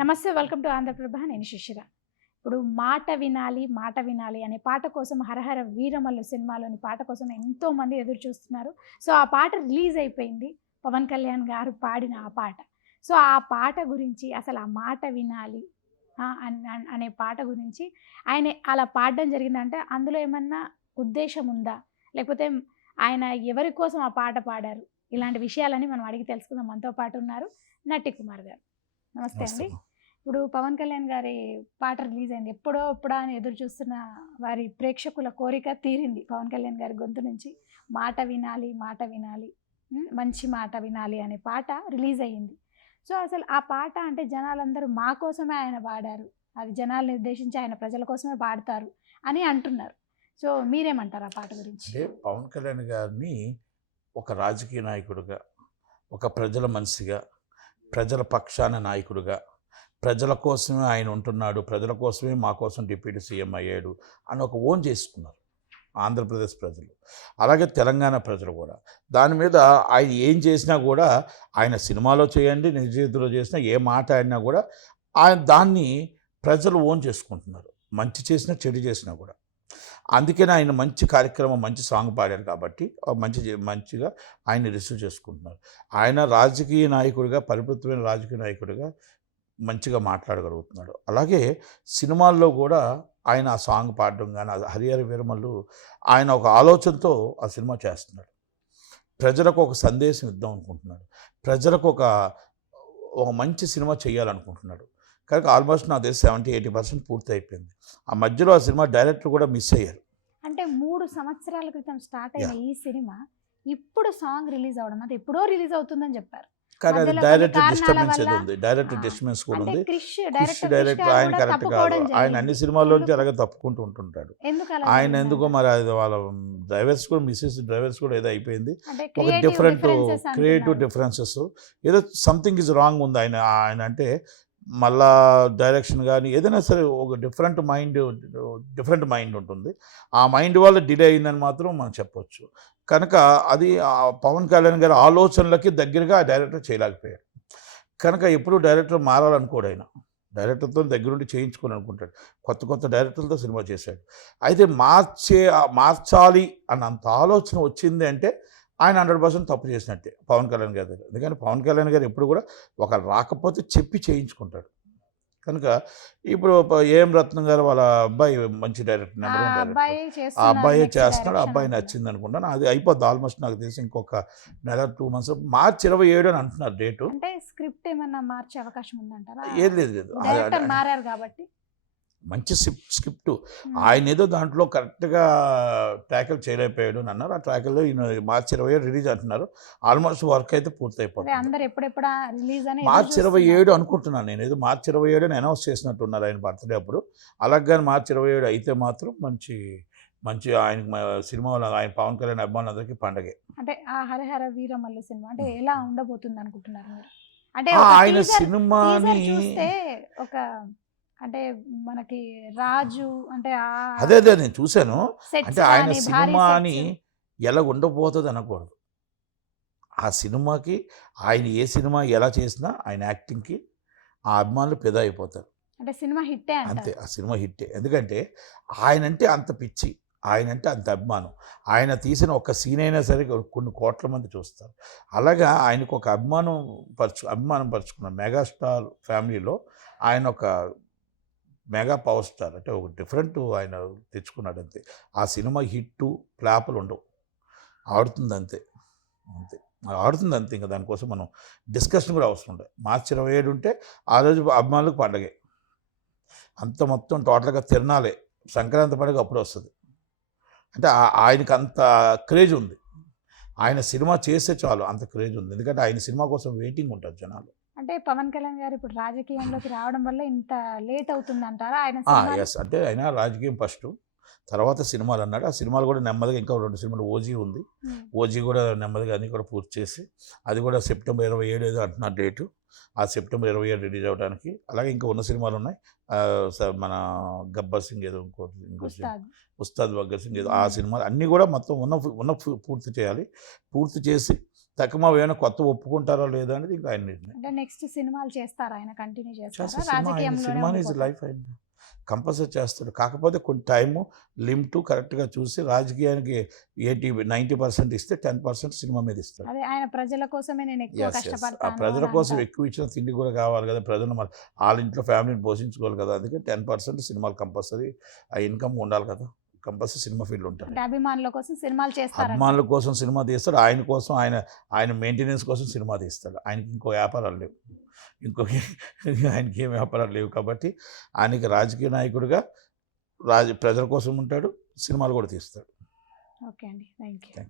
నమస్తే, welcome to Andhraprabha. నేను శిశిర. ఇప్పుడు మాట వినాలి, మాట వినాలి అనే పాట కోసం 'హరహర వీరమల్లు' సినిమాలోని పాట కోసం ఎంతోమంది ఎదురు చూస్తున్నారు. సో, ఆ పాట రిలీజ్ అయిపోయింది. పవన్ కళ్యాణ్ గారు పాడిన ఆ పాట. సో, ఆ పాట గురించి అసలు ఆ మాట వినాలి అనే పాట గురించి ఆయన అలా పాడడం జరిగిందంటే అందులో ఏమన్నా ఉద్దేశం ఉందా? లేకపోతే ఆయన ఎవరి కోసం ఆ పాట పాడారు? ఇలాంటి విషయాలని మనం అడిగి తెలుసుకుందాం. మనతో పాటు ఉన్నారు నటి కుమార్ గారు. నమస్తే అండి. ఇప్పుడు పవన్ కళ్యాణ్ గారి పాట రిలీజ్ అయింది. ఎప్పుడో ఎప్పుడా అని ఎదురు చూస్తున్న వారి ప్రేక్షకుల కోరిక తీరింది. పవన్ కళ్యాణ్ గారి గొంతు నుంచి మాట వినాలి, మాట వినాలి, మంచి మాట వినాలి అనే పాట రిలీజ్ అయ్యింది. సో, అసలు ఆ పాట అంటే జనాలందరూ మా కోసమే ఆయన పాడారు, అది జనాలను ఉద్దేశించి ఆయన ప్రజల కోసమే పాడతారు అని అంటున్నారు. సో, మీరేమంటారు ఆ పాట గురించి? అంటే పవన్ కళ్యాణ్ గారిని ఒక రాజకీయ నాయకుడిగా, ఒక ప్రజల మనిషిగా, ప్రజల పక్షాన నాయకుడిగా, ప్రజల కోసమే ఆయన ఉంటున్నాడు, ప్రజల కోసమే మా కోసం డిప్యూటీ సీఎం అయ్యాడు అని ఒక ఓన్ చేసుకున్నారు ఆంధ్రప్రదేశ్ ప్రజలు. అలాగే తెలంగాణ ప్రజలు కూడా. దాని మీద ఆయన ఏం చేసినా కూడా, ఆయన సినిమాలో చేయండి, నిజ జీవితంలో చేసినా, ఏ మాట ఆడినా కూడా ఆయన దాన్ని ప్రజలు ఓన్ చేసుకుంటున్నారు. మంచి చేసినా, చెడు చేసినా కూడా. అందుకనే ఆయన మంచి కార్యక్రమం, మంచి సాంగ్ పాడారు కాబట్టి మంచిగా ఆయన రిసీవ్ చేసుకుంటున్నారు. ఆయన రాజకీయ నాయకుడిగా, పరిపృతమైన రాజకీయ నాయకుడిగా మంచిగా మాట్లాడగలుగుతున్నాడు. అలాగే సినిమాల్లో కూడా ఆయన ఆ సాంగ్ పాడడం కానీ, హరిహర వీరమల్లు ఆయన ఒక ఆలోచనతో ఆ సినిమా చేస్తున్నాడు. ప్రజలకు ఒక సందేశం ఇద్దాం అనుకుంటున్నాడు. ప్రజలకు ఒక మంచి సినిమా చేయాలనుకుంటున్నాడు. కనుక ఆల్మోస్ట్ నాకు తెలిసి 70-80% పూర్తి అయిపోయింది. ఆ మధ్యలో ఆ సినిమా డైరెక్టర్ కూడా మిస్ అయ్యారు. అంటే 3 సంవత్సరాల క్రితం స్టార్ట్ అయిన ఈ సినిమా ఇప్పుడు సాంగ్ రిలీజ్ అవడం, అది ఎప్పుడో రిలీజ్ అవుతుందని చెప్పారు. కానీ అది డైరెక్టర్ డిస్టర్బెన్స్ ఏదో ఉంది, డైరెక్టర్ డిస్టర్బెన్స్ కూడా ఉంది. డైరెక్టర్ ఆయన కరెక్ట్ కాదు. ఆయన అన్ని సినిమాల్లోంచి అలాగే తప్పుకుంటూ ఉంటుంటాడు. ఆయన ఎందుకో మరి అది వాళ్ళ డ్రైవర్స్ కూడా, మిస్సెస్ డ్రైవర్స్ కూడా ఏదో అయిపోయింది. ఒక డిఫరెంట్ క్రియేటివ్ డిఫరెన్సెస్, ఏదో సంథింగ్ ఈజ్ రాంగ్ ఉంది. ఆయన అంటే మళ్ళా డైరెక్షన్ కానీ ఏదైనా సరే ఒక డిఫరెంట్ మైండ్ ఉంటుంది. ఆ మైండ్ వల్ల డిలే అయిందని మాత్రం మనం చెప్పొచ్చు. కనుక అది పవన్ కళ్యాణ్ గారి ఆలోచనలకి దగ్గరగా ఆ డైరెక్టర్ చేయలేకపోయాడు. కనుక ఎప్పుడు డైరెక్టర్ మారాలనుకోడు. ఆయన డైరెక్టర్తో దగ్గరుండి చేయించుకొని అనుకుంటాడు. కొత్త డైరెక్టర్లతో సినిమా చేశాడు. అయితే మార్చాలి అన్నంత ఆలోచన వచ్చింది అంటే ఆయన 100% తప్పు చేసినట్టే పవన్ కళ్యాణ్ గారి దగ్గర. ఎందుకంటే పవన్ కళ్యాణ్ గారు ఎప్పుడు కూడా ఒకరు రాకపోతే చెప్పి చేయించుకుంటాడు. కనుక ఇప్పుడు ఏఎం రత్నం గారు వాళ్ళ అబ్బాయి మంచి డైరెక్టర్, నెంబర్ 1 డైరెక్టర్. ఆ అబ్బాయి చేస్తున్నాడు. ఆ అబ్బాయి నచ్చింది అనుకుంటాను. అది అయిపోద్ది ఆల్మోస్ట్. నాకు తెలిసి ఇంకొక నెల 2 months, మార్చి 27 అని అంటున్నారు డేటు. అంటే స్క్రిప్ట్ ఏమన్నా మార్చే అవకాశం ఉందంటారా? ఏది లేదు. డైరెక్టర్ మారారు కాబట్టి మంచి స్క్రిప్ట్ ఆయన ఏదో దాంట్లో కరెక్ట్గా ట్యాకిల్ చేయలేకపోయాడు అని అన్నారు. ఆ ట్యాకిల్లో ఈయన మార్చి 27 రిలీజ్ అంటున్నారు. ఆల్మోస్ట్ వర్క్ అయితే పూర్తి అయిపోతుంది. మార్చి 27 అనుకుంటున్నాను నేను. ఏదో మార్చి 27 అనౌన్స్ చేసినట్టున్నారు ఆయన బర్త్డే అప్పుడు. అలాగే మార్చి 27 అయితే మాత్రం మంచి ఆయన సినిమా, ఆయన పవన్ కళ్యాణ్ అభిమానులందరికీ పండగే. అంటే ఆ హరిహర వీరమల్లు సినిమా అంటే ఎలా ఉండబోతుంది అనుకుంటున్నారు మీరు? అంటే ఆయన సినిమాని ఒక అంటే మనకి రాజు అంటే అదే నేను చూశాను. అంటే ఆయన సినిమాని ఎలా ఉండబోతుంది అనకూడదు. ఆ సినిమాకి ఆయన ఏ సినిమా ఎలా చేసినా ఆయన యాక్టింగ్కి ఆ అభిమానులు పెదా అయిపోతారు. అంటే సినిమా హిట్టే అంతే. ఆ సినిమా హిట్టే. ఎందుకంటే ఆయనంటే అంత పిచ్చి, ఆయనంటే అంత అభిమానం. ఆయన తీసిన ఒక సీన్ అయినా సరే కొన్ని కోట్ల మంది చూస్తారు. అలాగా ఆయనకు ఒక అభిమానం పరుచుకున్న మెగాస్టార్ ఫ్యామిలీలో ఆయన ఒక మెగా పవర్ స్టార్. అంటే ఒక డిఫరెంట్ ఆయన తెచ్చుకున్నాడు అంతే. ఆ సినిమా హిట్టు ఫ్లాపులు ఉండవు, ఆడుతుంది అంతే. ఆడుతుంది అంతే. ఇంకా దానికోసం మనం డిస్కషన్ కూడా అవసరం ఉండదు. మార్చి 27 ఉంటే ఆ రోజు అభిమానులకు పండగే. అంత మొత్తం టోటల్గా తిరణాలే. సంక్రాంతి పండుగ అప్పుడు వస్తుంది. అంటే ఆయనకి అంత క్రేజ్ ఉంది. ఆయన సినిమా చేస్తే చాలు అంత క్రేజ్ ఉంది. ఎందుకంటే ఆయన సినిమా కోసం వెయిటింగ్ ఉంటారు జనాలు. అంటే పవన్ కళ్యాణ్ గారు ఇప్పుడు రాజకీయంలోకి రావడం వల్ల ఇంత లేట్ అవుతుంది అంటారా? ఎస్. అంటే ఆయన రాజకీయం ఫస్ట్, తర్వాత సినిమాలు అన్నాడు. ఆ సినిమాలు కూడా నెమ్మదిగా ఇంకా 2 సినిమాలు, ఓజీ ఉంది. ఓజీ కూడా నెమ్మదిగా అన్నీ కూడా పూర్తి చేసి, అది కూడా సెప్టెంబర్ 27 ఏదో అంటున్నారు డేటు. ఆ సెప్టెంబర్ 27 రిలీజ్ అవ్వడానికి. అలాగే ఇంకా ఉన్న సినిమాలు ఉన్నాయి. మన గబ్బర్ సింగ్ ఏదో ఇంకో ఉస్తాద్ భగత్ సింగ్ ఏదో, ఆ సినిమాలు అన్నీ కూడా మొత్తం ఉన్న పూర్తి చేయాలి. పూర్తి చేసి తక్కువ ఏమైనా కొత్త ఒప్పుకుంటారో లేదా అనేది ఇంకా ఆయన నిర్ణయం. అంటే నెక్స్ట్ సినిమాలు చేస్తారా ఆయన, కంటిన్యూ చేస్తారా చేస్తే సినిమా ఈజ్ లైఫ్ ఆయన కంపల్సరీ చేస్తాడు. కాకపోతే కొన్ని టైము లిమిట్ కరెక్ట్గా చూసి రాజకీయానికి 90% ఇస్తే 10% సినిమా మీద ఇస్తాడు. అదే ఆయన ప్రజల కోసమే నేను ఎక్కువ ఆ కష్టపడతాను ప్రజల అని కోసం అంటారు. ఎక్కువ ఇచ్చిన తిండి కూడా కావాలి కదా, ప్రజలు మరి వాళ్ళ ఇంట్లో ఫ్యామిలీని పోషించుకోవాలి కదా, అందుకే 10% సినిమాలు కంపల్సరీ ఆ ఇన్కమ్ ఉండాలి కదా, కంపల్సరీ సినిమా ఫీల్డ్ ఉంటాడు. అంటే అభిమానుల కోసం సినిమాలు చేస్తారంట. అభిమానుల కోసం సినిమా తీస్తాడు, ఆయన కోసం ఆయన మెయింటెనెన్స్ కోసం సినిమా తీస్తాడు. ఆయనకి ఇంకో వ్యాపారాలు లేవు, ఆయనకి ఏం వ్యాపారాలు లేవు కాబట్టి ఆయనకి రాజకీయ నాయకుడిగా ప్రజల కోసం ఉంటాడు, సినిమాలు కూడా తీస్తాడు. ఓకే అండి, థ్యాంక్ యూ.